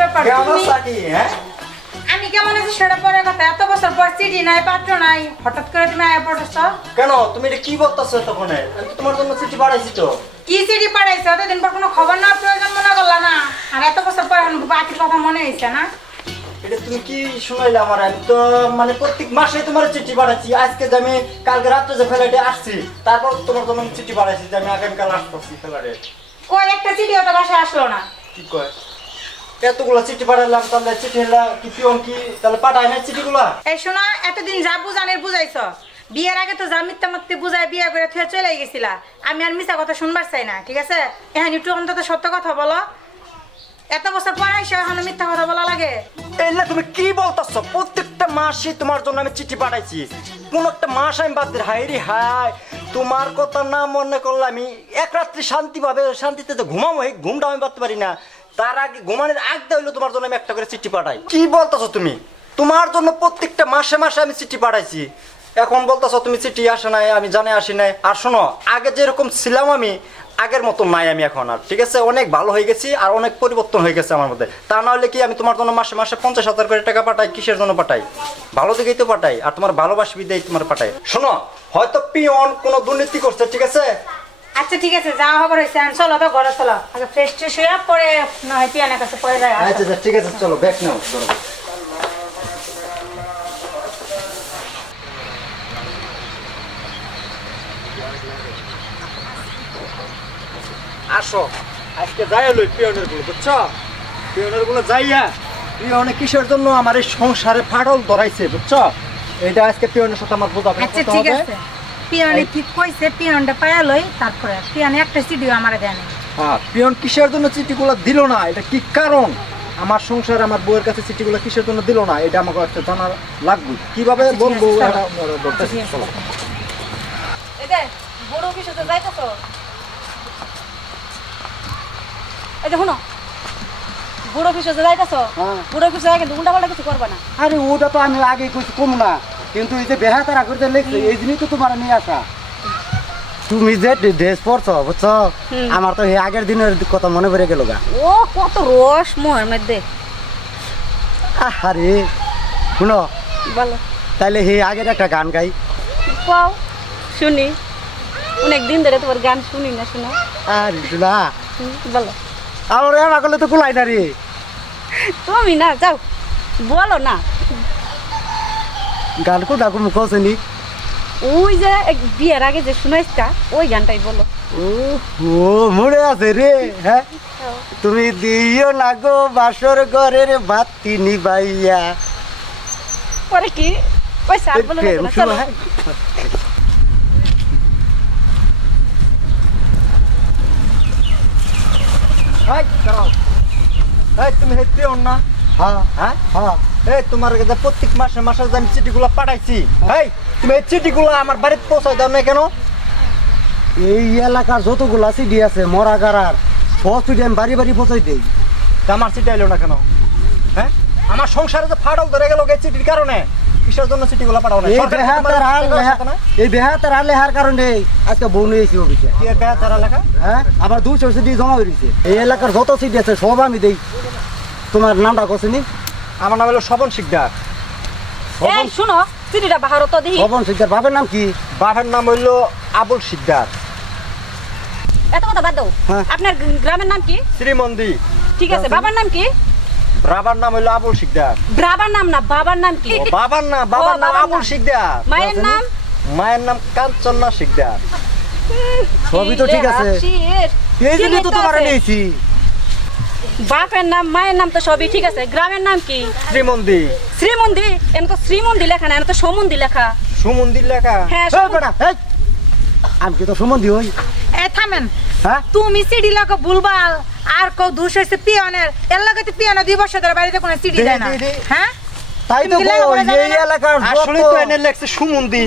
ব্যাপার কেমন তুমি? হ্যাঁ? আমি কেমন আছি সেটা পরে কথা। এত বছর পর চিঠি নাই পাত্র নাই। হঠাৎ করে তুমি আয়া পড়ছ? কেন? তুমি এটা কি বলতেছো তখন আমি তোমার জন্য চিঠি পাঠাইছি তো। কি চিঠি পাঠাইছো? এতদিন পর কোনো খবর না প্রয়োজন মনে করলা না। আর এত বছর পর এখন বাকি কথা মনে হয়েছে না? এটা তুমি কি শুনাইলে আমার? আমি তো মানে প্রত্যেক মাসে তোমার চিঠি পাঠাচ্ছি আজকে যে আমি কালকে রাত্রে যে ফ্লাইটে আসছি তারপর তোমার জন্য চিঠি পাঠাইছি যে আমি আগামীকাল আসতেছি ফ্লাইটে। কই একটা চিঠিও তো বাসায় আসলো না। কি কয়? এতগুলো চিঠি পাঠালাম তাহলে চিঠি হলা কি পিয়ন কি? তাহলে পাঠায় না চিঠিগুলা? এই শোনা এতদিন যা বুঝানের বুঝাইছ বিয়ের আগে তো যা মিথ্যা মাত্তে বুঝায় বিয়ে করে থুয়ে চলে গেছিলা আমি আর মিথ্যা কথা শুনবার চাই না ঠিক আছে? এখন একটু অন্তত সত্য কথা বলো। এত বছর পর এসে এখন মিথ্যা কথা বলা লাগে। এলে তুমি কি বলতেছো? প্রত্যেকটা মাসে তোমার জন্য আমি চিঠি পাঠাইছি। কোন একটা মাস আমি বাদ দিই। হাই তোমার কথা না মনে করলে আমি এক রাত্রি শান্তি পাবে শান্তিতে তো ঘুমাবো এই ঘুমটা আমি পারতে পারি না। তার আগে ঘুমানোর আগে হইল তোমার জন্য আমি একটা করে চিঠি পাঠাই। কি বলতেছো তুমি? তোমার জন্য প্রত্যেকটা মাসে মাসে আমি চিঠি পাঠাইছি। এখন বলতেছো তুমি চিঠি আসে নাই, আমি জানে আসি নাই। আর শোনো, আগে যেরকম ছিলাম আমি, আগের মতো নাই আমি এখন আর, ঠিক আছে? অনেক ভালো হয়ে গেছি আর অনেক পরিবর্তন হয়ে গেছে আমার মধ্যে। তা না হলে কি আমি তোমার জন্য মাসে মাসে পঞ্চাশ হাজার করে টাকা পাঠাই, কিসের জন্য পাঠাই? ভালো দিকেই তো পাঠাই, আর তোমার ভালোবাসি বিদায় তোমার পাঠাই। শোনো, হয়তো পিয়ন কোনো দুর্নীতি করছে, ঠিক আছে? আচ্ছা ঠিক আছে যা খবর হয়েছে চলো তো ঘরে চলো। আগে ফ্রেশ ট্রেশ হয়ে পরে না হয় পিয়ানের কাছে পরে যায় আচ্ছা। আচ্ছা ঠিক আছে চলো ব্যাগ নাও। আসো। আজকে যাই লই পিয়নেরগুলো বুঝছ? পিয়নেরগুলো যাইয়া পিয়নে কিসের জন্য আমার এই সংসারে ফাটল ধরাইছে বুঝছ? এটা আজকে পিয়নের সাথে আমার বোঝাবে আচ্ছা ঠিক আছে। পিয়নে ঠিক কইছে পিয়নটা পায়া লই তারপরে পিয়নে একটা সিডিও আমারে দেয় না হ্যাঁ পিয়ন কিসের জন্য চিঠিগুলো দিল না? এটা কি কারণ? আমার সংসার আমার বউয়ের কাছে চিঠিগুলো কিসের জন্য দিল না? এটা আমাকে একটা জানা লাগবে। কীভাবে আচ্ছা, বলব। এটা বলতেছি। চলো। বড় অফিসে তো যাইতেছ? এই যে শুনো। বড় অফিসে যাইতেছ। বড় অফিসে কিন্তু উল্টা পাল্টা কিছু করবে না। আরে ওটা তো আমি আগে কইছি কম না। কিন্তু এই যে বেহা তারা করতে লেগছে এই জন্যই তো তোমার নিয়ে আসা। তুমি যে ড্রেস পরছো বুঝছ। আমার তো আগের দিনের কথা মনে পড়ে গেল গা। ও কত রস মোহের মধ্যে। আরে শুনো? বলো। তাইলে হে আগের একটা গান গাই। পাও শুনি। অনেক দিন ধরে তোমার গান শুনি না শুনো। আর না বলো। আমার এমা করলে তো কুলাই না রে। তুমি না যাও। বলো না। গান কোনটা কোন কসেনি ওই যে বিয়ের আগে যে শুনাইছটা ওই গানটাই বলো। ও ও মরে আছে রে হ্যাঁ? তুমি দিও না গো বাসর ঘরের বাতি নিবাইয়া। পরে কি? ওই সার বলো না চলো। দাঁড়াও। এই, তুমি হে পিয়ন না। হ্যাঁ হ্যাঁ হ্যাঁ। এই তোমার প্রত্যেক মাসে মাসে আমি চিঠিগুলো পাঠাইছি এই তুমি এই চিঠিগুলো আমার বাড়িতে পৌঁছাই দাও না কেন? এই এলাকার যতগুলা সিডি আছে মরাগারার সব সিডি আমি বাড়ি বাড়ি পৌঁছাই দেই। আমার চিঠি আইলো না কেন? হ্যাঁ? আমার সংসারে ফাটল ধরে গেল এই চিঠির কারণে কিসের জন্য চিঠিগুলো পাঠাও না এই বেহাতের হাল বেহাতের হাল কারণে আজকে বউ নিয়ে এসি অফিসে। কি এর লেখা? হ্যাঁ? আবার দুশো সিডি জমা হয়েছে এই এলাকার যত সিডি আছে সব আমি দেই। তোমার নামটা কছেনি আমার নাম হলো স্বপন শিকদার। এই শুনো চিঠিটা বাহার তো দেখি পবন সিদ্ধার বাপের নাম কি? বাবার নাম হইল আবুল শিকদার। এত কথা বাদ দাও। হ্যাঁ। আপনার গ্রামের নাম কি? শ্রীমন্দি। ঠিক আছে বাবার নাম কি? বাবার নাম হইল আবুল শিকদার। বাবার নাম না বাবার নাম কি? বাবার নাম বাবার নাম আবুল। শিকদার। মায়ের নাম? মায়ের নাম কাঞ্চন্না শিকদার। সবই তো ঠিক আছে। এই জন্যই তো তোমার নিয়েছি। বাপের নাম মায়ের নাম তো সবই ঠিক আছে। গ্রামের নাম কি? শ্রীমন্দি। শ্রীমন্দির এন তো শ্রীমন্দির লেখা না এন তো সমন্দির লেখা। সুমন্দির লেখা? হ্যাঁ বেটা, এই। আমি কি তো সম্বন্ধী হই? এ থামেন। হ্যাঁ? তুমি সিডি লাগে ভুলবাল আর কেউ দুষ হয়েছে পিয়নের। এর লাগে তো পিয়নে দুই বছর ধরে বাড়িতে কোনো সিডি দেয় না। হ্যাঁ? তাই তো কি এই এলাকার আসলে তো এনে লেখছে সুমন্দি।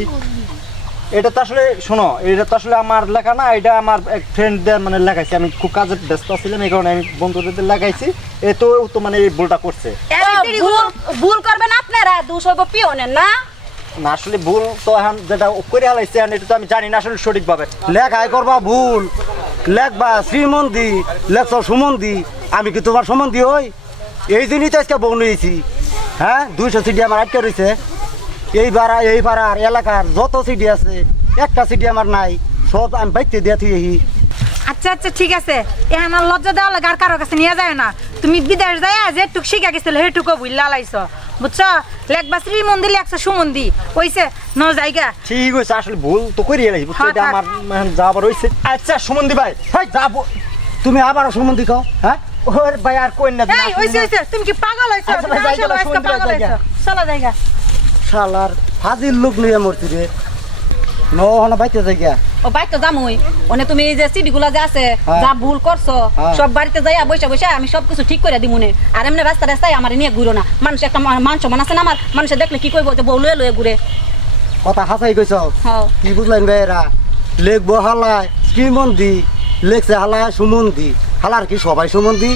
এটা তো আসলে শোনো এটা তো আসলে আমার লেখা না এটা আমার এক ফ্রেন্ডদের মানে লেখাইছি। আমি খুব কাজে ব্যস্ত ছিলাম এই কারণে আমি বন্ধুদের লেখাইছি। এ তো তো মানে এই ভুলটা করছে। ভুল করবেন আপনারা? দুশ পিওনের না? না আসলে ভুল তো এখন যেটা ও করে হালাইছে এখন এটা তো আমি জানি না আসলে সঠিকভাবে। লেখাই করবা ভুল। লেখবা শ্রীমন্দি লেখছ সুমন্দি আমি কি তোমার সম্বন্ধী হই? এই জন্যই তো আজকে বউ নিয়েছি। হ্যাঁ দুইশো সিডি আমার আটকে রয়েছে এই পাড়া এই পাড়ার এলাকার যত সিডি আছে একটা সিডি আমার নাই সব আমি বাইতে দিয়ে থুই আচ্ছা আচ্ছা ঠিক আছে। এখন আর লজ্জা দেওয়া লাগে আর কারও কাছে নিয়ে যায় না। তুমি বিদেশ যায় যে টুক শিখা গেছিল সেটুকু বুঝলা লাইছ। বুঝছ? লেখবা শ্রীমন্দির লেখছে সুমন্দি। ওইছে ন জায়গা। ঠিক হয়েছে আসলে ভুল তো করি এলাই বুঝছ? হ্যাঁ, এটা থাক। আমার মানে যাবার হয়েছে আচ্ছা সুমন্দি ভাই হ্যাঁ যাব। তুমি আবার সম্বন্ধী কও হ্যাঁ? ওর ভাই আর কই না এই ওইছে ওইছে তুমি কি পাগল হইছো? আচ্ছা, পাগল। হইছো। চলো জায়গা শালার ফাজিল লোক নিয়ে মরছি রে। ন হনা বাইতে যাই গিয়া। ও বাইতে যামুই ওনে তুমি এই যে সিডি গুলা যে আছে হ্যাঁ। যা ভুল করছ হ্যাঁ। সব বাড়িতে যাইয়া বসে বসে আমি সব কিছু ঠিক করে দিমুনে আর এমনি রাস্তা রাস্তায় আমার নিয়ে ঘুরো না। মানুষ একটা মান সম্মান আছে না আমার? মানুষে দেখলে কি কইব যে বউ লয়ে লয়ে ঘুরে। কথা হাসাই কইছ? হ্যাঁ। কি বুঝলেন ভাইয়েরা? লেখবো হালায় শ্রীমন্দি লেখছে হালায় সুমন্দি হালার কি সবাই সুমন্দি